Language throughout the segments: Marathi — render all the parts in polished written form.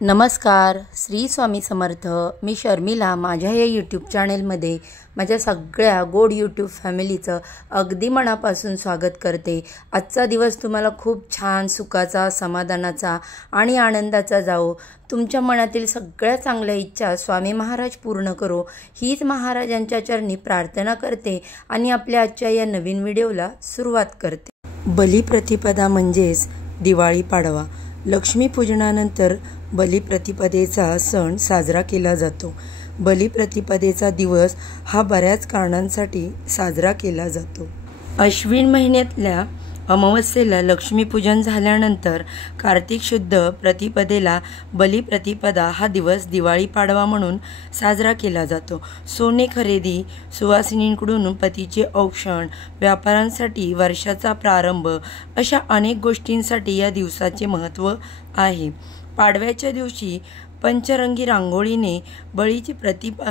नमस्कार, श्री स्वामी समर्थ। मी शर्मिला माझ्या या यूट्यूब चॅनेलमध्ये माझ्या सगळ्या गोड यूट्यूब फॅमिलीचं अगदी मनापासून स्वागत करते। आजचा दिवस तुम्हाला खूप छान सुखाचा, समाधानाचा आणि आनंदाचा जाओ। तुमच्या मनातील सगळ्या चांगल्या इच्छा स्वामी महाराज पूर्ण करो हीच महाराजांच्या चरणी प्रार्थना करते आणि आपल्या आजच्या या नवीन व्हिडिओला सुरुवात करते। बलिप्रतिपदा म्हणजेच दिवाळी पाडवा। लक्ष्मीपूजनानंतर बलिप्रतिपदेचा सण साजरा केला जातो। बलिप्रतिपदेचा दिवस हा बऱ्याच कारणांसाठी साजरा केला जातो। अश्विन महिन्यातल्या अमावस्येला लक्ष्मीपूजन झाल्यानंतर कार्तिक शुद्ध प्रतिपदेला बलिप्रतिपदा हा दिवस दिवाळी पाडवा म्हणून साजरा केला जातो। सोने खरेदी, सुवासिनींकडून पतीचे औक्षण, व्यापाऱ्यांसाठी वर्षाचा प्रारंभ अशा अनेक गोष्टींसाठी या दिवसाचे महत्त्व आहे। पाडव्याच्या दिवशी पंचरंगी रांगोळीने बळीची प्रतिमा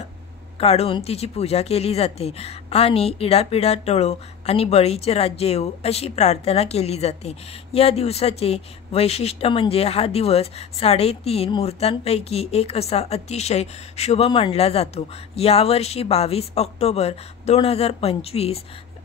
काढून तिची पूजा केली जाते आणि इडापिडा टळो आणि बळीचे राज्य येवो अशी प्रार्थना केली जाते। या दिवसाचे वैशिष्ट्य म्हणजे हा दिवस 3.5 मुहूर्तांपैकी एक असा अतिशय शुभ मानला जातो। यावर्षी 22 ऑक्टोबर 2025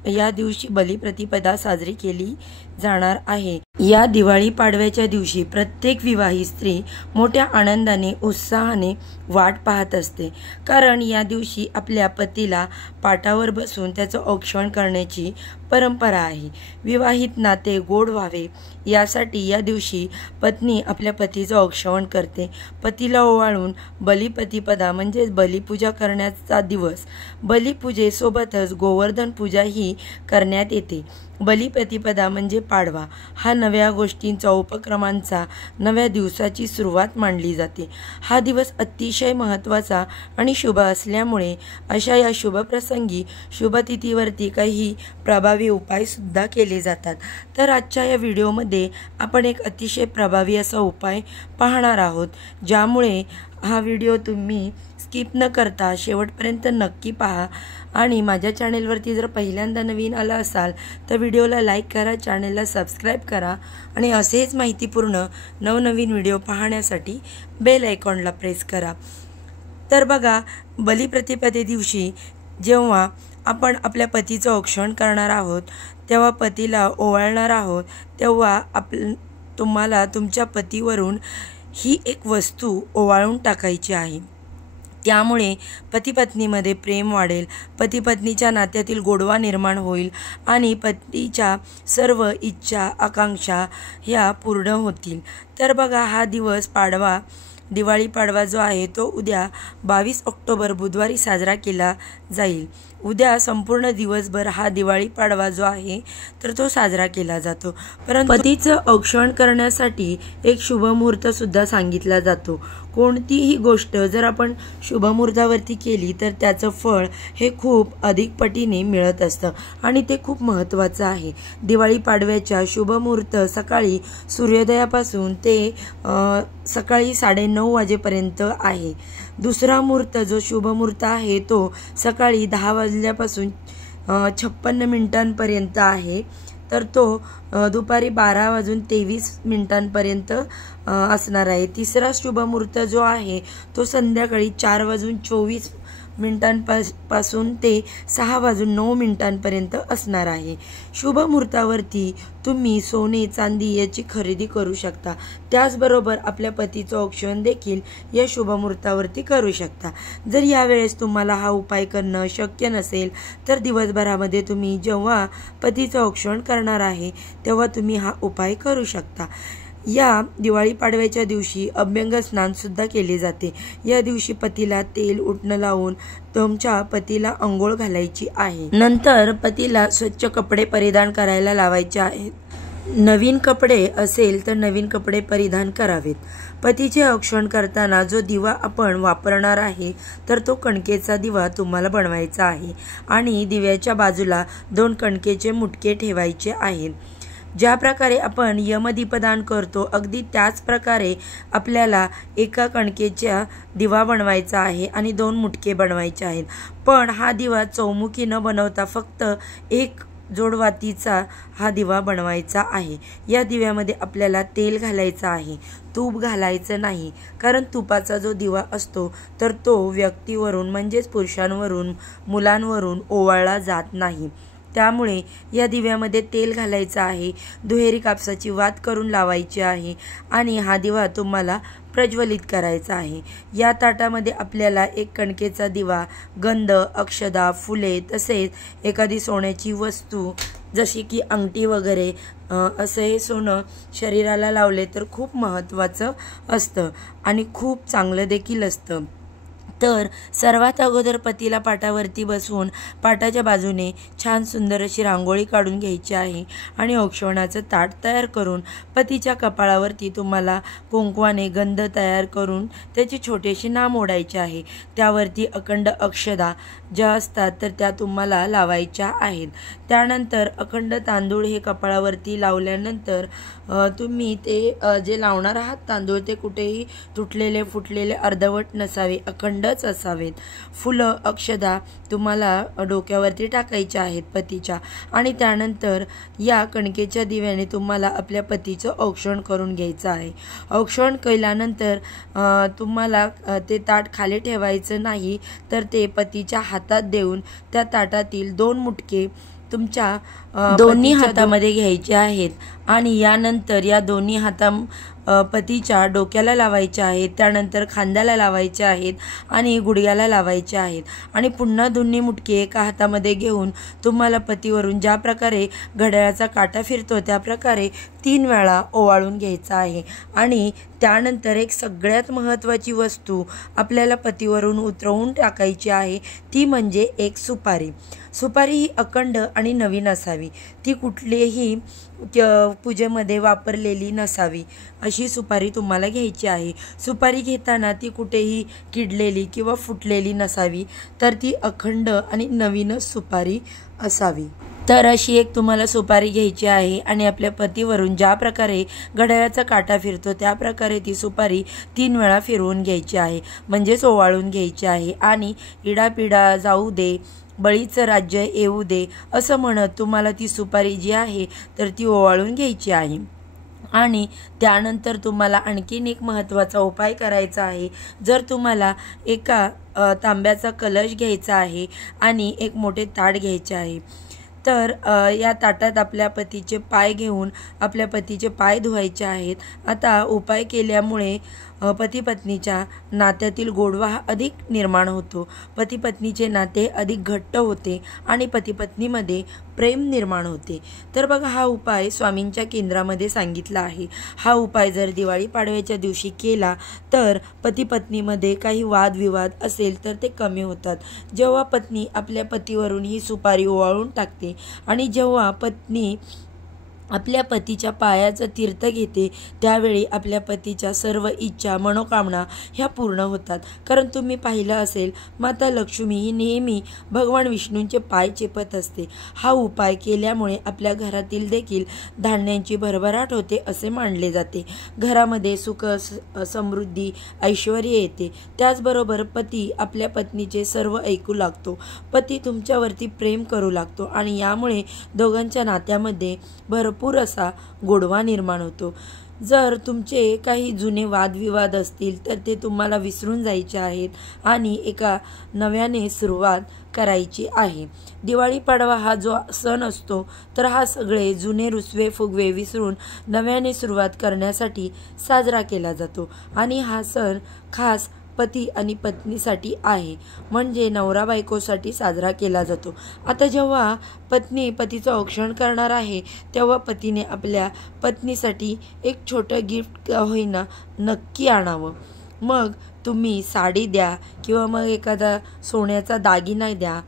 या दिवशी बलिप्रतिपदा साजरी केली जाणार आहे। या दिवाळी पाडव्याच्या दिवशी प्रत्येक विवाहित स्त्री मोठ्या आनंदाने उत्साहाने वाट पाहत असते, कारण या दिवशी आपल्या पतीला पाटावर बसून त्याचं औक्षण करण्याची परंपरा आहे। विवाहित नाते गोड व्हावे यासाठी या दिवशी पत्नी आपल्या पतीचं औक्षण करते। पतीला ओवाळून बलिप्रतिपदा म्हणजेच बलिपूजा करण्याचा दिवस। बलिपूजेसोबतच गोवर्धन पूजा ही करण्यात येते। बलिप्रतिपदा म्हणजे पाडवा हा नव्या गोष्टींचा, उपक्रमांचा, नव्या दिवसाची सुरुवात मानली जाते। हा दिवस अतिशय महत्त्वाचा आणि शुभ असल्यामुळे अशा या शुभप्रसंगी शुभतिथीवरती काही प्रभावी उपायसुद्धा केले जातात। तर आजच्या या व्हिडिओमध्ये आपण एक अतिशय प्रभावी असा उपाय पाहणार आहोत, ज्यामुळे हा व्हिडिओ तुम्ही स्किप न करता शेवटपर्यंत नक्की पहा। आणि माझ्या चॅनेलवरती जर पहिल्यांदा नवीन आला असाल तर व्हिडिओला लाईक करा, चॅनेलला सबस्क्राईब करा आणि असेच माहितीपूर्ण नवनवीन व्हिडिओ पाहण्यासाठी बेल आयकॉनला प्रेस करा। तर बघा, बलिप्रतिपदे दिवशी जेव्हा आपण आपल्या पतीचं औक्षण करणार आहोत, तेव्हा पतीला ओवाळणार आहोत, तेव्हा तुम्हाला तुमच्या पतीवरून ही एक वस्तू ओवाळून टाकायची आहे। त्यामुळे पती-पत्नीमध्ये प्रेम वाढेल, पती-पत्नीच्या नात्यातील गोडवा निर्माण होईल आणि पतीच्या सर्व इच्छा, आकांक्षा ह्या पूर्ण होतील। तर बघा, हा दिवस पाडवा, दिवाळी पाडवा जो आहे तो उद्या 22 ऑक्टोबर बुधवारी साजरा केला जाईल। उद्या संपूर्ण दिवसभर हा दिवाळी पाडवा जो आहे तर तो साजरा केला जातो। परंतु पतीचं औक्षण करण्यासाठी एक शुभ मुहूर्त सुद्धा सांगितला जातो। कोणतीही गोष्ट जर आपण शुभ मुहूर्तावरती केली तर त्याचं फळ हे खूप अधिक पटीने मिळत असतं आणि ते खूप महत्त्वाचं आहे। दिवाळी पाडव्याच्या शुभ मुहूर्त सकाळी सूर्योदयापासून ते सकाळी 9:30 वाजेपर्यंत आहे। दुसरा मुहूर्त जो शुभ मुहूर्त आहे तो सकाळी 10 वाजल्यापासून 56 मिनिटांपर्यंत आहे, तर तो दुपारी 12:23 असणार आहे। तिसरा शुभ मुहूर्त जो आहे तो संध्याकाळी 4:24 पासून ते 6:09 असणार आहे। शुभ मुहूर्तावरती तुम्ही सोने, चांदी याची खरेदी करू शकता। त्याचबरोबर आपल्या पतीचं औक्षण देखील या शुभ मुहूर्तावरती करू शकता। जर यावेळेस तुम्हाला हा उपाय करणं शक्य नसेल तर दिवसभरामध्ये तुम्ही जेव्हा पतीचं औक्षण करणार आहे तेव्हा तुम्ही हा उपाय करू शकता। या दिवाळी पाडव्याच्या दिवशी अभ्यंग स्नान सुद्धा केले जाते। या दिवशी पतीला तेल उटणं लावून तुमच्या पतीला अंघोळ घालायची आहे। नंतर पतीला स्वच्छ कपडे परिधान करायला लावायचे आहेत। नवीन कपडे असेल तर नवीन कपडे परिधान करावेत। पतीचे औक्षण करताना जो दिवा आपण वापरणार आहे तर तो कणकेचा दिवा तुम्हाला बनवायचा आहे आणि दिव्याच्या बाजूला 2 कणकेचे मुटके ठेवायचे आहेत। ज्या प्रकारे आपण यमदीपदान करतो अगदी त्याच प्रकारे आपल्याला एका कणकेचा दिवा बनवायचा आहे आणि 2 मुटके बनवायचे आहेत। पण हा दिवा चौमुखी न बनवता फक्त एक जोडवातीचा हा दिवा बनवायचा आहे। या दिव्यामध्ये आपल्याला तेल घालायचं आहे, तूप घालायचं नाही, कारण तुपाचा जो दिवा असतो तर तो व्यक्तीवरून म्हणजेच पुरुषांवरून मुलांवरून ओवाळला जात नाही। त्यामुळे या दिव्यामध्ये तेल घालायचं आहे, दुहेरी कापसाची वात करून लावायची आहे आणि हा दिवा तुम्हाला प्रज्वलित करायचा आहे। या ताटामध्ये आपल्याला एक कणकेचा दिवा, गंध, अक्षदा, फुले तसेच एखादी सोन्याची वस्तू जशी की अंगठी वगैरे असं हे सोनं शरीराला लावले तर खूप महत्त्वाचं असतं आणि खूप चांगलं देखील असतं। तर सर्वात अगोदर पतीला पाटावरती बसवून पाटाच्या बाजूने छान सुंदर अशी रांगोळी काढून घ्यायची आहे आणि औक्षणाचं ताट तयार करून पतीच्या कपाळावरती तुम्हाला कुंकवाने गंध तयार करून त्याची छोटीशी नाम ओढायची आहे। त्यावरती अखंड अक्षदा ज्या असतात तर त्या तुम्हाला लावायच्या आहेत। त्यानंतर अखंड तांदूळ हे कपाळावरती लावल्यानंतर तुम्ही ते जे लावणार आहात तांदूळ ते कुठेही तुटलेले फुटलेले अर्धवट नसावे, अखंडच असावेत। फुलं, अक्षदा तुम्हाला डोक्यावरती टाकायच्या आहेत पतीच्या आणि त्यानंतर या कणकेच्या दिव्याने तुम्हाला आपल्या पतीचं औक्षण करून घ्यायचं आहे। औक्षण केल्यानंतर तुम्हाला ते ताट खाली ठेवायचं नाही, तर ते पतीच्या हातात देऊन त्या ताटातील 2 मुटके तुमच्या दोन्ही हातामध्ये घ्यायचे आहेत आणि यानंतर या दोन्ही पतीच्या डोक्याला लावायचे आहेत, त्यानंतर खांद्याला लावायचे आहेत आणि गुडघ्याला लावायचे आहेत आणि पुन्हा दोन्ही मुटके एका हातामध्ये घेऊन तुम्हाला पतीवरून ज्या प्रकारे घड्याळाचा काटा फिरतो त्या प्रकारे 3 वेळा ओवाळून घ्यायचा आहे आणि त्यानंतर एक सगळ्यात महत्त्वाची वस्तू आपल्याला पतीवरून उतरवून टाकायची आहे, ती म्हणजे एक सुपारी। सुपारी ही अखंड आणि नवीन असावी, ती कुठलीही पूजेमध्ये वापरलेली नसावी अशी सुपारी तुम्हाला घ्यायची आहे। सुपारी घेताना ती कुठेही किडलेली किंवा फुटलेली नसावी, तर ती अखंड आणि नवीनच सुपारी असावी। तर अशी एक तुम्हाला सुपारी घ्यायची आहे आणि आपल्या पतीवरून ज्या प्रकारे घड्याळाचा काटा फिरतो त्या प्रकारे ती सुपारी 3 वेळा फिरवून घ्यायची आहे, म्हणजेच ओवाळून घ्यायची आहे आणि इडापिडा जाऊ दे, बळीचं राज्य येऊ दे असं म्हणत तुम्हाला ती सुपारी जी आहे तर ती ओवाळून घ्यायची आहे। आणि त्यानंतर तुम्हाला आणखीन एक महत्त्वाचा उपाय करायचा आहे। जर तुम्हाला एका तांब्याचा कलश घ्यायचा आहे आणि एक मोठे ताट घ्यायचे आहे, तर या ताटात आपल्या पतीचे पाय घेऊन आपल्या पतीचे पाय धुवायचे आहेत। आता उपाय केल्यामुळे पती पत्नीच्या नात्यातील गोडवा अधिक निर्माण होतो, पती पत्नीचे नाते अधिक घट्ट होते आणि पती पत्नीमध्ये प्रेम निर्माण होते। तर बघा, हा उपाय स्वामींच्या केंद्रामध्ये सांगितला आहे। हा उपाय जर दिवाळी पाडव्याच्या दिवशी केला तर पती पत्नीमध्ये काही वादविवाद असेल तर ते कमी होतात। जेव्हा पत्नी आपल्या पतीवरून ही सुपारी ओवाळून टाकते आणि जेव्हा पत्नी आपल्या पतीच्या पायाचं तीर्थ घेते त्यावेळी आपल्या पतीच्या सर्व इच्छा मनोकामना ह्या पूर्ण होतात। कारण तुम्ही पाहिलं असेल, माता लक्ष्मी ही नेहमी भगवान विष्णूंचे पाय चेपत असते। हा उपाय केल्यामुळे आपल्या घरातील देखील धान्यांची भरभराट होते असे मानले जाते, घरामध्ये सुख समृद्धी ऐश्वर येते। त्याचबरोबर पती आपल्या पत्नीचे सर्व ऐकू लागतो, पती तुमच्यावरती प्रेम करू लागतो आणि यामुळे दोघांच्या नात्यामध्ये भरपूर असा गोडवा निर्माण होतो। जर तुमचे काही जुने वादविवाद असतील तर ते तुम्हाला विसरून जायचे आहेत आणि एका नव्याने सुरुवात करायची आहे। दिवाळी पाडवा हा जो सण असतो तर हा सगळे जुने रुसवे फुगवे विसरून नव्याने सुरुवात करण्यासाठी साजरा केला जातो आणि हा सण खास पती आणि पत्नीसाठी आहे, म्हणजे नवरा बायकोसाठी साजरा केला जातो। आता जेव्हा पत्नी पतीचं औक्षण करणार आहे तेव्हा पतीने आपल्या पत्नीसाठी एक छोटं गिफ्ट होईना नक्की आणावं। मग तुम्ही साडी द्या किंवा मग एखादा सोन्याचा दागिना द्या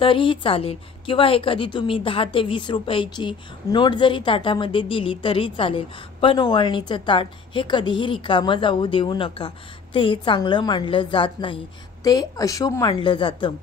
तरीही चालेल किंवा एखादी तुम्ही 10 ते 20 रुपयाची नोट जरी ताटामध्ये दिली तरी चालेल, पण ओवाळणीचं ताट हे कधीही रिकामं जाऊ देऊ नका, ते चांगलं मानलं जात नाही, ते अशुभ मानलं जातं।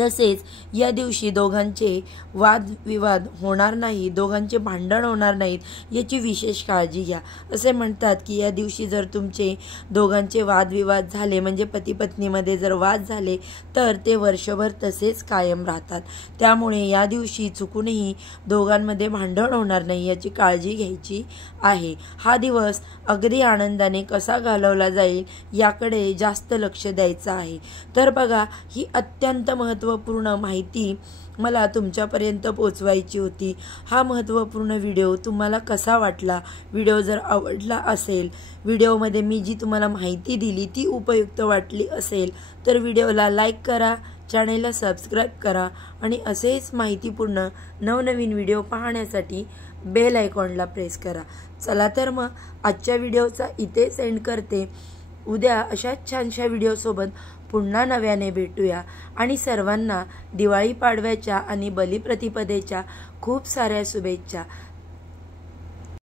तसेच या दिवशी दोघांचे वादविवाद होणार नाही, दोघांचे भांडण होणार नाहीत याची विशेष काळजी घ्या। असे म्हणतात की या दिवशी जर तुमचे दोघांचे वादविवाद झाले म्हणजे पती पत्नीमध्ये जर वाद झाले तर ते वर्षभर तसेच कायम राहतात। त्यामुळे या दिवशी चुकूनही दोघांमध्ये भांडण होणार नाही याची काळजी घ्यायची आहे। हा दिवस अगदी आनंदाने कसा घालवला जाईल याकडे जास्त लक्ष द्यायचं आहे। तर बघा, ही अत्यंत महत्त्वपूर्ण माहिती मला तुमच्यापर्यंत पोचवायची होती। हा महत्त्वपूर्ण व्हिडिओ तुम्हाला कसा वाटला? व्हिडिओ जर आवडला असेल, व्हिडिओमध्ये मी जी तुम्हाला माहिती दिली ती उपयुक्त वाटली असेल तर व्हिडिओला लाईक करा, चॅनेलला सबस्क्राईब करा आणि असेच माहितीपूर्ण नवनवीन व्हिडिओ पाहण्यासाठी बेल आयकॉनला प्रेस करा। चला तर मग आजच्या व्हिडिओचा इथे एंड करते। उद्या अशाच छानशा व्हिडिओसोबत पुन्हा नव्याने भेटूया आणि सर्वांना दिवाळी पाडव्याच्या आणि बलिप्रतिपदेच्या खूप साऱ्या शुभेच्छा।